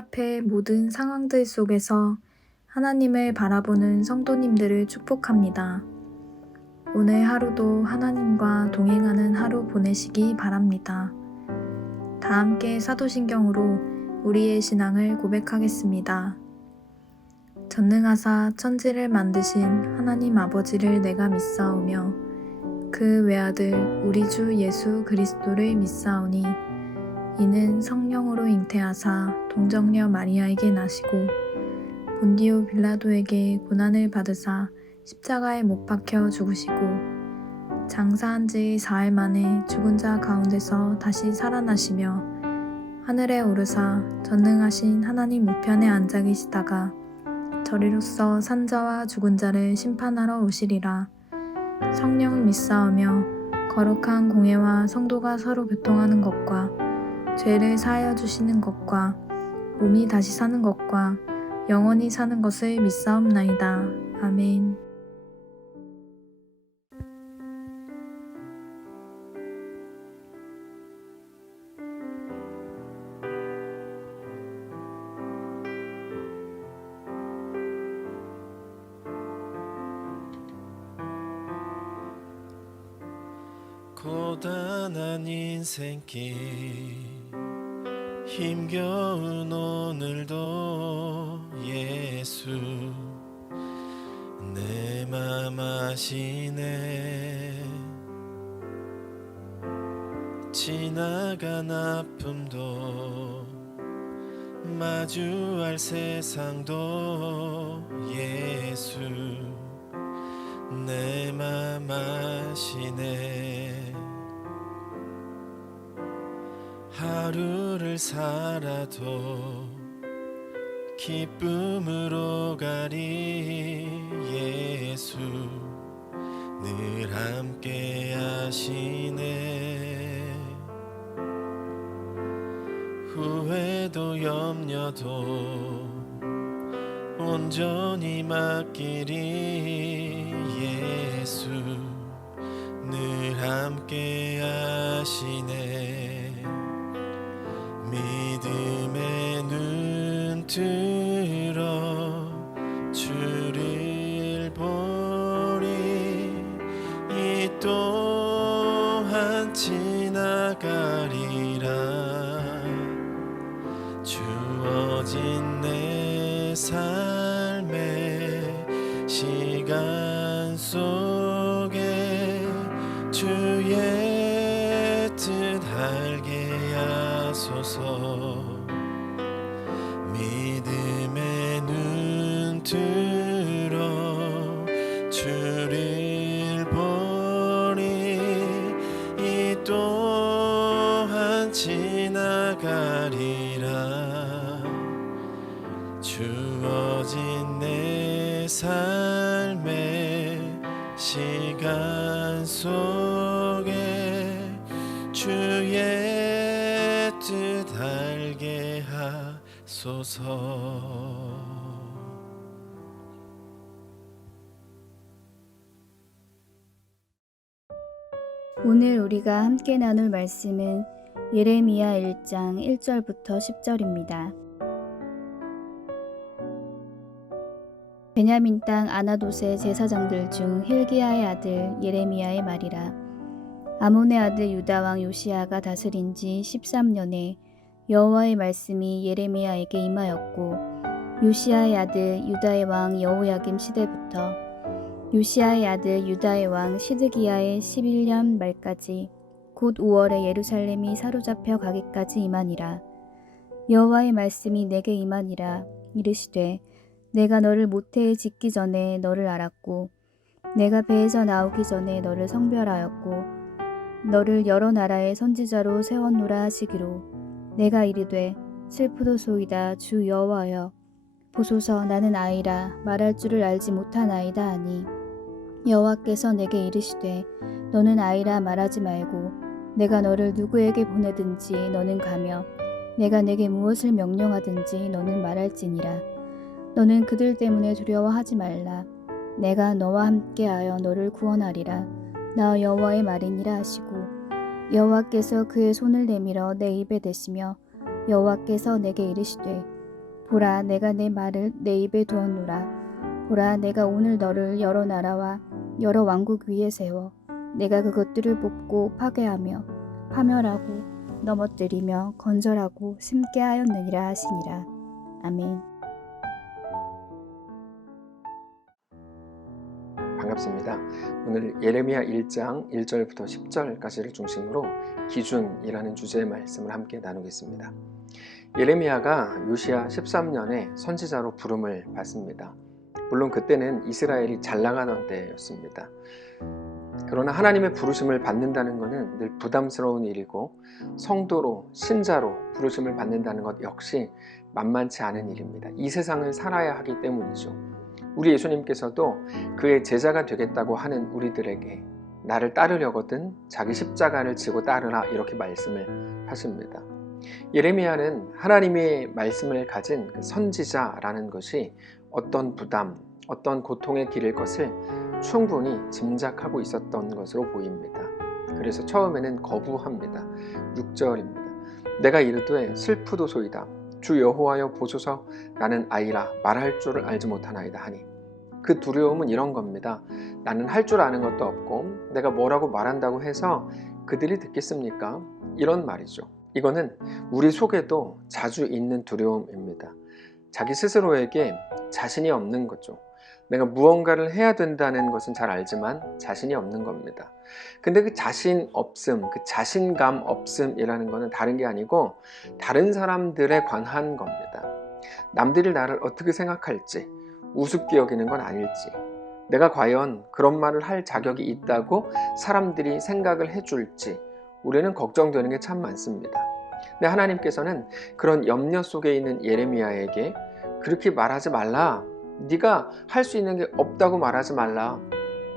앞의 모든 상황들 속에서 하나님을 바라보는 성도님들을 축복합니다. 오늘 하루도 하나님과 동행하는 하루 보내시기 바랍니다. 다 함께 사도신경으로 우리의 신앙을 고백하겠습니다. 전능하사 천지를 만드신 하나님 아버지를 내가 믿사오며 그 외아들 우리 주 예수 그리스도를 믿사오니 이는 성령으로 잉태하사 동정녀 마리아에게 나시고 본디오 빌라도에게 고난을 받으사 십자가에 못 박혀 죽으시고 장사한 지 4일 만에 죽은 자 가운데서 다시 살아나시며 하늘에 오르사 전능하신 하나님 우편에 앉아 계시다가 저리로서 산자와 죽은 자를 심판하러 오시리라. 성령 믿사오며 거룩한 공회와 성도가 서로 교통하는 것과 죄를 사하여 주시는 것과 몸이 다시 사는 것과 영원히 사는 것을 믿사옵나이다. 아멘. 고단한 인생길 힘겨운 오늘도 예수 내 맘 아시네. 지나간 아픔도 마주할 세상도 예수 내 맘 아시네. 하루를 살아도 기쁨으로 가리 예수 늘 함께 하시네. 후회도 염려도 온전히 맡기리 예수 늘 함께 하시네. 믿음의 눈 들어 주를 보리 이 또한 지나가리라. 주어진 내 삶의 시간 속에 주의 뜻 알게 하소서. 믿음의 눈 들어 주를 보리 이 또한 지나가리라. 주어진 내 삶의 시간 속에 주의 뜻 알게 하소서. 오늘 우리가 함께 나눌 말씀은 예레미야 1장 1절부터 10절입니다. 베냐민 땅 아나돗의 제사장들 중 힐기야의 아들 예레미야의 말이라. 아몬의 아들 유다 왕 요시야가 다스린 지 13년에 여호와의 말씀이 예레미야에게 임하였고 요시야의 아들 유다의 왕 여호야김 시대부터 요시야의 아들 유다의 왕 시드기야의 11년 말까지 곧 5월에 예루살렘이 사로잡혀 가기까지 임하니라. 여호와의 말씀이 내게 임하니라. 이르시되 내가 너를 모태에 짓기 전에 너를 알았고 내가 배에서 나오기 전에 너를 성별하였고 너를 여러 나라의 선지자로 세웠노라 하시기로 내가 이르되 슬프도소이다 주 여호와여 보소서 나는 아이라 말할 줄을 알지 못하나이다 하니 여호와께서 내게 이르시되 너는 아이라 말하지 말고 내가 너를 누구에게 보내든지 너는 가며 내가 내게 무엇을 명령하든지 너는 말할지니라. 너는 그들 때문에 두려워하지 말라. 내가 너와 함께하여 너를 구원하리라. 나 여호와의 말이니라 하시고 여호와께서 그의 손을 내밀어 내 입에 대시며 여호와께서 내게 이르시되 보라, 내가 내 말을 내 입에 두었노라. 보라, 내가 오늘 너를 여러 나라와 여러 왕국 위에 세워 내가 그것들을 뽑고 파괴하며 파멸하고 넘어뜨리며 건설하고 심게 하였느니라 하시니라. 아멘. 반갑습니다. 오늘 예레미야 1장 1절부터 10절까지를 중심으로 기준이라는 주제의 말씀을 함께 나누겠습니다. 예레미야가 요시야 13년에 선지자로 부름을 받습니다. 물론 그때는 이스라엘이 잘 나가던 때였습니다. 그러나 하나님의 부르심을 받는다는 것은 늘 부담스러운 일이고 성도로 신자로 부르심을 받는다는 것 역시 만만치 않은 일입니다. 이 세상을 살아야 하기 때문이죠. 우리 예수님께서도 그의 제자가 되겠다고 하는 우리들에게 나를 따르려거든 자기 십자가를 지고 따르라 이렇게 말씀을 하십니다. 예레미야는 하나님의 말씀을 가진 선지자라는 것이 어떤 부담, 어떤 고통의 길일 것을 충분히 짐작하고 있었던 것으로 보입니다. 그래서 처음에는 거부합니다. 6절입니다. 내가 이르되 슬프도소이다. 주 여호와여 보소서 나는 아이라 말할 줄을 알지 못하나이다 하니, 그 두려움은 이런 겁니다. 나는 할 줄 아는 것도 없고 내가 뭐라고 말한다고 해서 그들이 듣겠습니까? 이런 말이죠. 이거는 우리 속에도 자주 있는 두려움입니다. 자기 스스로에게 자신이 없는 거죠. 내가 무언가를 해야 된다는 것은 잘 알지만 자신이 없는 겁니다. 근데 그 자신 없음, 그 자신감 없음이라는 것은 다른 게 아니고 다른 사람들에 관한 겁니다. 남들이 나를 어떻게 생각할지, 우습게 여기는 건 아닐지, 내가 과연 그런 말을 할 자격이 있다고 사람들이 생각을 해줄지 우리는 걱정되는 게 참 많습니다. 근데 하나님께서는 그런 염려 속에 있는 예레미야에게 그렇게 말하지 말라, 네가 할 수 있는 게 없다고 말하지 말라,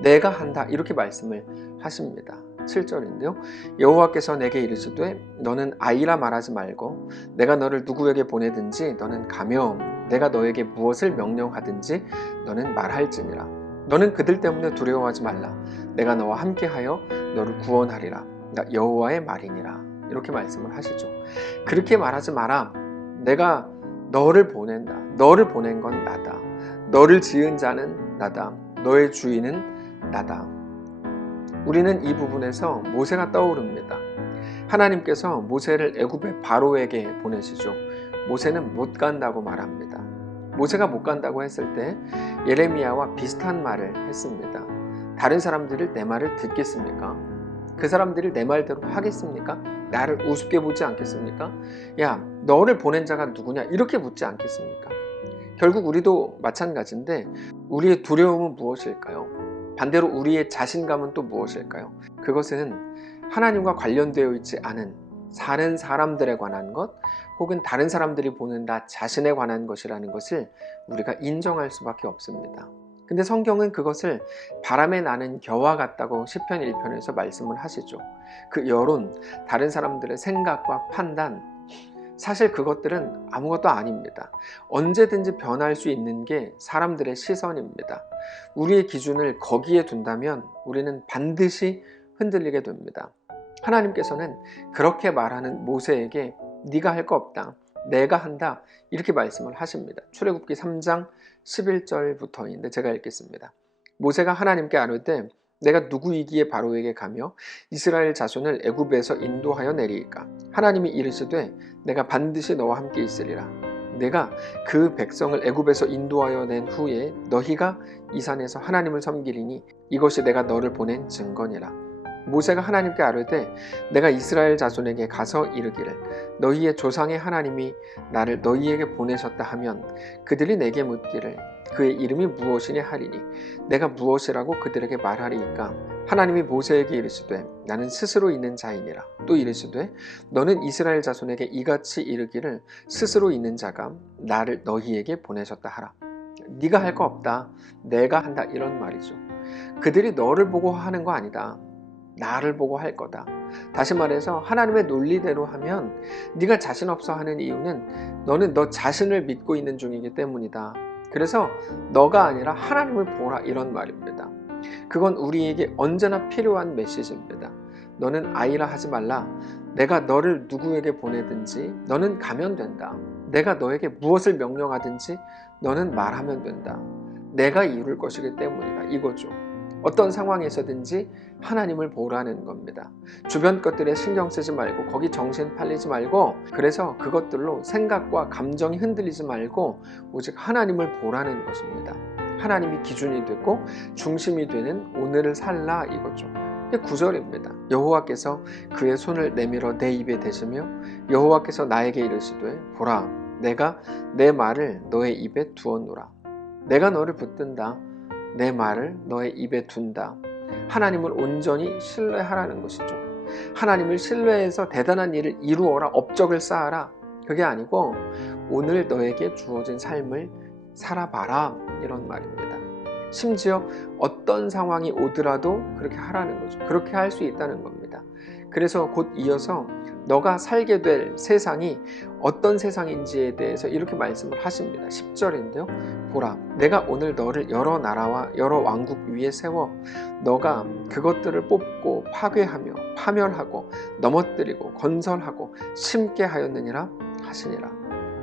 내가 한다 이렇게 말씀을 하십니다. 7절인데요. 여호와께서 내게 이르시되 너는 아이라 말하지 말고 내가 너를 누구에게 보내든지 너는 가며 내가 너에게 무엇을 명령하든지 너는 말할지니라. 너는 그들 때문에 두려워하지 말라. 내가 너와 함께하여 너를 구원하리라. 나 여호와의 말이니라. 이렇게 말씀을 하시죠. 그렇게 말하지 마라. 내가 너를 보낸다. 너를 보낸 건 나다. 너를 지은 자는 나다. 너의 주인은 나다. 우리는 이 부분에서 모세가 떠오릅니다. 하나님께서 모세를 애굽의 바로에게 보내시죠. 모세는 못 간다고 말합니다. 모세가 못 간다고 했을 때 예레미야와 비슷한 말을 했습니다. 다른 사람들이 내 말을 듣겠습니까? 그 사람들이 내 말대로 하겠습니까? 나를 우습게 보지 않겠습니까? 야, 너를 보낸 자가 누구냐? 이렇게 묻지 않겠습니까? 결국 우리도 마찬가지인데 우리의 두려움은 무엇일까요? 반대로 우리의 자신감은 또 무엇일까요? 그것은 하나님과 관련되어 있지 않은 다른 사람들에 관한 것 혹은 다른 사람들이 보는 나 자신에 관한 것이라는 것을 우리가 인정할 수밖에 없습니다. 근데 성경은 그것을 바람에 나는 겨와 같다고 시편 1편에서 말씀을 하시죠. 그 여론, 다른 사람들의 생각과 판단, 사실 그것들은 아무것도 아닙니다. 언제든지 변할 수 있는 게 사람들의 시선입니다. 우리의 기준을 거기에 둔다면 우리는 반드시 흔들리게 됩니다. 하나님께서는 그렇게 말하는 모세에게 네가 할 거 없다, 내가 한다 이렇게 말씀을 하십니다. 출애굽기 3장 11절부터인데 제가 읽겠습니다. 모세가 하나님께 아뢰되 내가 누구이기에 바로에게 가며 이스라엘 자손을 애굽에서 인도하여 내리이까? 하나님이 이르시되 내가 반드시 너와 함께 있으리라. 내가 그 백성을 애굽에서 인도하여 낸 후에 너희가 이 산에서 하나님을 섬기리니 이것이 내가 너를 보낸 증거니라. 모세가 하나님께 아뢰되 내가 이스라엘 자손에게 가서 이르기를 너희의 조상의 하나님이 나를 너희에게 보내셨다 하면 그들이 내게 묻기를 그의 이름이 무엇이냐 하리니 내가 무엇이라고 그들에게 말하리이까? 하나님이 모세에게 이르시되 나는 스스로 있는 자이니라. 또 이르시되 너는 이스라엘 자손에게 이같이 이르기를 스스로 있는 자가 나를 너희에게 보내셨다 하라. 네가 할 거 없다, 내가 한다 이런 말이죠. 그들이 너를 보고 하는 거 아니다, 나를 보고 할 거다. 다시 말해서 하나님의 논리대로 하면 네가 자신 없어 하는 이유는 너는 너 자신을 믿고 있는 중이기 때문이다. 그래서 너가 아니라 하나님을 보라 이런 말입니다. 그건 우리에게 언제나 필요한 메시지입니다. 너는 아이라 하지 말라. 내가 너를 누구에게 보내든지 너는 가면 된다. 내가 너에게 무엇을 명령하든지 너는 말하면 된다. 내가 이룰 것이기 때문이다. 이거죠. 어떤 상황에서든지 하나님을 보라는 겁니다. 주변 것들에 신경 쓰지 말고 거기 정신 팔리지 말고 그래서 그것들로 생각과 감정이 흔들리지 말고 오직 하나님을 보라는 것입니다. 하나님이 기준이 되고 중심이 되는 오늘을 살라 이거죠. 9절입니다. 여호와께서 그의 손을 내밀어 내 입에 대시며 여호와께서 나에게 이르시되 보라 내가 내 말을 너의 입에 두었노라. 내가 너를 붙든다. 내 말을 너의 입에 둔다. 하나님을 온전히 신뢰하라는 것이죠. 하나님을 신뢰해서 대단한 일을 이루어라, 업적을 쌓아라. 그게 아니고 오늘 너에게 주어진 삶을 살아봐라 이런 말입니다. 심지어 어떤 상황이 오더라도 그렇게 하라는 거죠. 그렇게 할 수 있다는 겁니다. 그래서 곧 이어서 너가 살게 될 세상이 어떤 세상인지에 대해서 이렇게 말씀을 하십니다. 10절인데요. 보라, 내가 오늘 너를 여러 나라와 여러 왕국 위에 세워 너가 그것들을 뽑고 파괴하며 파멸하고 넘어뜨리고 건설하고 심게 하였느니라 하시니라.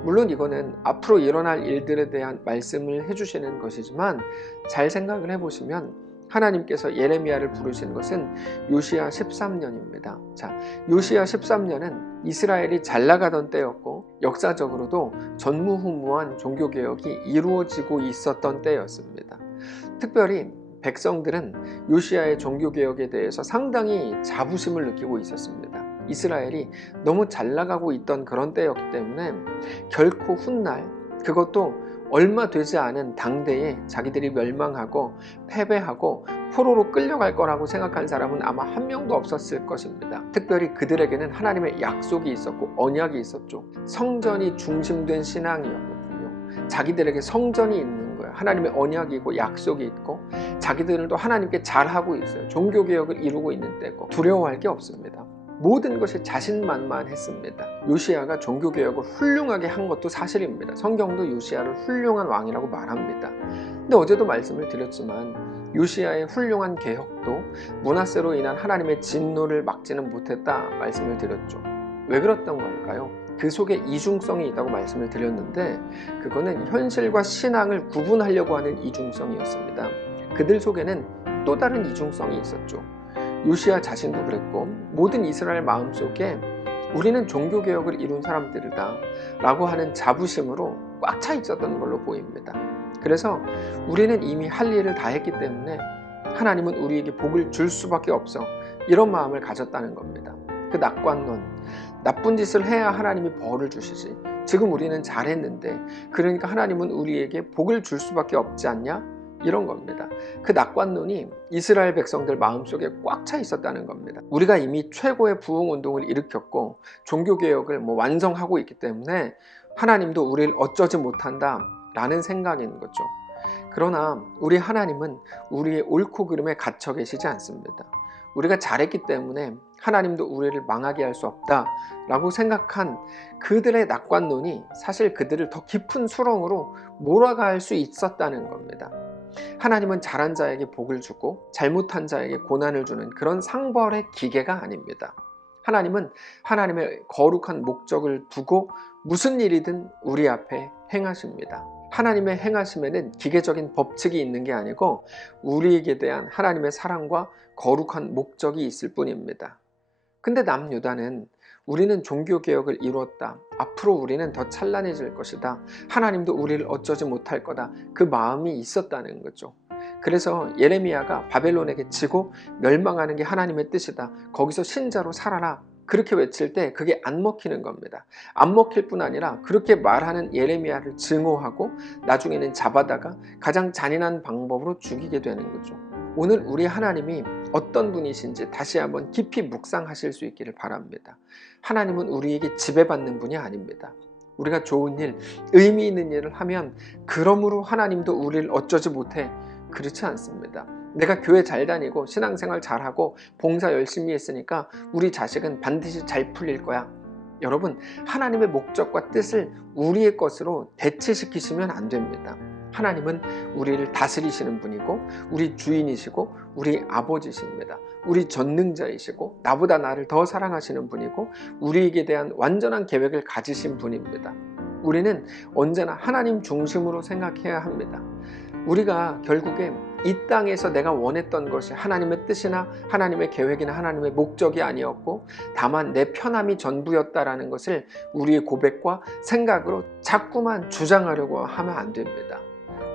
물론 이거는 앞으로 일어날 일들에 대한 말씀을 해주시는 것이지만 잘 생각을 해보시면 하나님께서 예레미야를 부르신 것은 요시야 13년입니다. 자, 요시야 13년은 이스라엘이 잘 나가던 때였고 역사적으로도 전무후무한 종교개혁이 이루어지고 있었던 때였습니다. 특별히 백성들은 요시야의 종교개혁에 대해서 상당히 자부심을 느끼고 있었습니다. 이스라엘이 너무 잘 나가고 있던 그런 때였기 때문에 결코 훗날 그것도 얼마 되지 않은 당대에 자기들이 멸망하고 패배하고 포로로 끌려갈 거라고 생각한 사람은 아마 한 명도 없었을 것입니다. 특별히 그들에게는 하나님의 약속이 있었고 언약이 있었죠. 성전이 중심된 신앙이었거든요. 자기들에게 성전이 있는 거예요. 하나님의 언약이고 약속이 있고 자기들은 또 하나님께 잘하고 있어요. 종교개혁을 이루고 있는 때고 두려워할 게 없습니다. 모든 것이 자신만만했습니다. 요시야가 종교개혁을 훌륭하게 한 것도 사실입니다. 성경도 요시야를 훌륭한 왕이라고 말합니다. 근데 어제도 말씀을 드렸지만 요시야의 훌륭한 개혁도 므낫세로 인한 하나님의 진노를 막지는 못했다 말씀을 드렸죠. 왜 그랬던 걸까요? 그 속에 이중성이 있다고 말씀을 드렸는데 그거는 현실과 신앙을 구분하려고 하는 이중성이었습니다. 그들 속에는 또 다른 이중성이 있었죠. 요시야 자신도 그랬고 모든 이스라엘 마음속에 우리는 종교개혁을 이룬 사람들이다 라고 하는 자부심으로 꽉 차 있었던 걸로 보입니다. 그래서 우리는 이미 할 일을 다 했기 때문에 하나님은 우리에게 복을 줄 수밖에 없어 이런 마음을 가졌다는 겁니다. 그 낙관론, 나쁜 짓을 해야 하나님이 벌을 주시지 지금 우리는 잘했는데 그러니까 하나님은 우리에게 복을 줄 수밖에 없지 않냐? 이런 겁니다. 그 낙관론이 이스라엘 백성들 마음속에 꽉 차 있었다는 겁니다. 우리가 이미 최고의 부흥운동을 일으켰고 종교개혁을 완성하고 있기 때문에 하나님도 우리를 어쩌지 못한다 라는 생각인 거죠. 그러나 우리 하나님은 우리의 옳고 그름에 갇혀 계시지 않습니다. 우리가 잘했기 때문에 하나님도 우리를 망하게 할 수 없다 라고 생각한 그들의 낙관론이 사실 그들을 더 깊은 수렁으로 몰아갈 수 있었다는 겁니다. 하나님은 잘한 자에게 복을 주고 잘못한 자에게 고난을 주는 그런 상벌의 기계가 아닙니다. 하나님은 하나님의 거룩한 목적을 두고 무슨 일이든 우리 앞에 행하십니다. 하나님의 행하심에는 기계적인 법칙이 있는 게 아니고 우리에게 대한 하나님의 사랑과 거룩한 목적이 있을 뿐입니다. 근데 남유다는 우리는 종교개혁을 이루었다. 앞으로 우리는 더 찬란해질 것이다. 하나님도 우리를 어쩌지 못할 거다. 그 마음이 있었다는 거죠. 그래서 예레미야가 바벨론에게 지고 멸망하는 게 하나님의 뜻이다. 거기서 신자로 살아라. 그렇게 외칠 때 그게 안 먹히는 겁니다. 안 먹힐 뿐 아니라 그렇게 말하는 예레미야를 증오하고 나중에는 잡아다가 가장 잔인한 방법으로 죽이게 되는 거죠. 오늘 우리 하나님이 어떤 분이신지 다시 한번 깊이 묵상하실 수 있기를 바랍니다. 하나님은 우리에게 지배받는 분이 아닙니다. 우리가 좋은 일, 의미 있는 일을 하면 그러므로 하나님도 우리를 어쩌지 못해. 그렇지 않습니다. 내가 교회 잘 다니고 신앙생활 잘하고 봉사 열심히 했으니까 우리 자식은 반드시 잘 풀릴 거야. 여러분, 하나님의 목적과 뜻을 우리의 것으로 대체시키시면 안 됩니다. 하나님은 우리를 다스리시는 분이고 우리 주인이시고 우리 아버지십니다. 우리 전능자이시고 나보다 나를 더 사랑하시는 분이고 우리에게 대한 완전한 계획을 가지신 분입니다. 우리는 언제나 하나님 중심으로 생각해야 합니다. 우리가 결국에 이 땅에서 내가 원했던 것이 하나님의 뜻이나 하나님의 계획이나 하나님의 목적이 아니었고 다만 내 편함이 전부였다라는 것을 우리의 고백과 생각으로 자꾸만 주장하려고 하면 안 됩니다.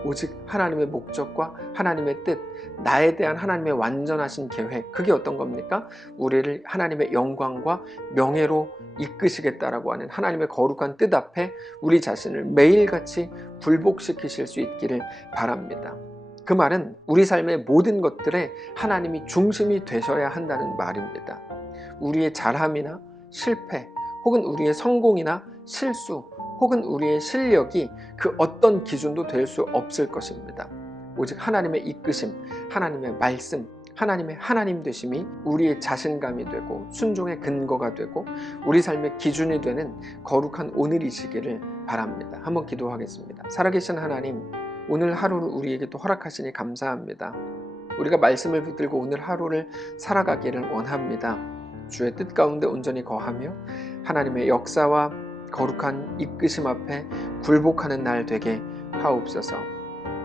오직 하나님의 목적과 하나님의 뜻, 나에 대한 하나님의 완전하신 계획, 그게 어떤 겁니까? 우리를 하나님의 영광과 명예로 이끄시겠다라고 하는 하나님의 거룩한 뜻 앞에 우리 자신을 매일같이 굴복시키실 수 있기를 바랍니다. 그 말은 우리 삶의 모든 것들에 하나님이 중심이 되셔야 한다는 말입니다. 우리의 잘함이나 실패, 혹은 우리의 성공이나 실수, 혹은 우리의 실력이 그 어떤 기준도 될 수 없을 것입니다. 오직 하나님의 이끄심, 하나님의 말씀, 하나님의 하나님 되심이 우리의 자신감이 되고 순종의 근거가 되고 우리 삶의 기준이 되는 거룩한 오늘이시기를 바랍니다. 한번 기도하겠습니다. 살아계신 하나님, 오늘 하루를 우리에게 또 허락하시니 감사합니다. 우리가 말씀을 붙들고 오늘 하루를 살아가기를 원합니다. 주의 뜻 가운데 온전히 거하며 하나님의 역사와 거룩한 이끄심 앞에 굴복하는 날 되게 하옵소서.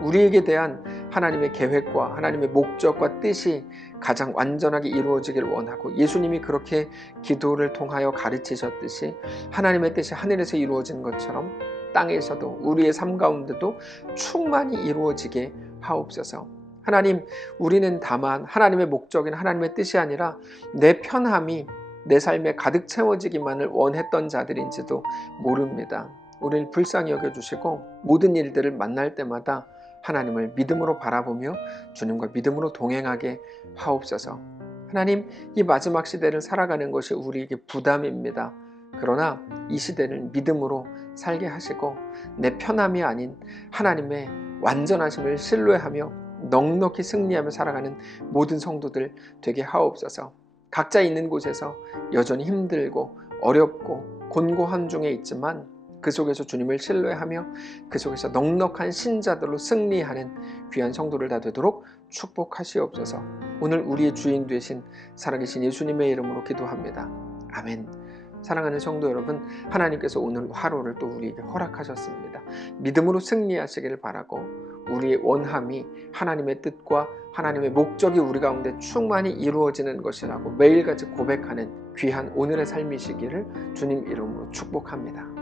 우리에게 대한 하나님의 계획과 하나님의 목적과 뜻이 가장 완전하게 이루어지길 원하고 예수님이 그렇게 기도를 통하여 가르치셨듯이 하나님의 뜻이 하늘에서 이루어진 것처럼 땅에서도 우리의 삶 가운데도 충만히 이루어지게 하옵소서. 하나님, 우리는 다만 하나님의 목적인 하나님의 뜻이 아니라 내 편함이 내 삶에 가득 채워지기만을 원했던 자들인지도 모릅니다. 우리를 불쌍히 여겨주시고 모든 일들을 만날 때마다 하나님을 믿음으로 바라보며 주님과 믿음으로 동행하게 하옵소서. 하나님, 이 마지막 시대를 살아가는 것이 우리에게 부담입니다. 그러나 이 시대를 믿음으로 살게 하시고 내 편함이 아닌 하나님의 완전하심을 신뢰하며 넉넉히 승리하며 살아가는 모든 성도들 되게 하옵소서. 각자 있는 곳에서 여전히 힘들고 어렵고 곤고한 중에 있지만 그 속에서 주님을 신뢰하며 그 속에서 넉넉한 신자들로 승리하는 귀한 성도를 다 되도록 축복하시옵소서. 오늘 우리의 주인 되신 살아계신 예수님의 이름으로 기도합니다. 아멘. 사랑하는 성도 여러분, 하나님께서 오늘 하루를 또 우리에게 허락하셨습니다. 믿음으로 승리하시기를 바라고 우리의 원함이 하나님의 뜻과 하나님의 목적이 우리 가운데 충만히 이루어지는 것이라고 매일같이 고백하는 귀한 오늘의 삶이시기를 주님 이름으로 축복합니다.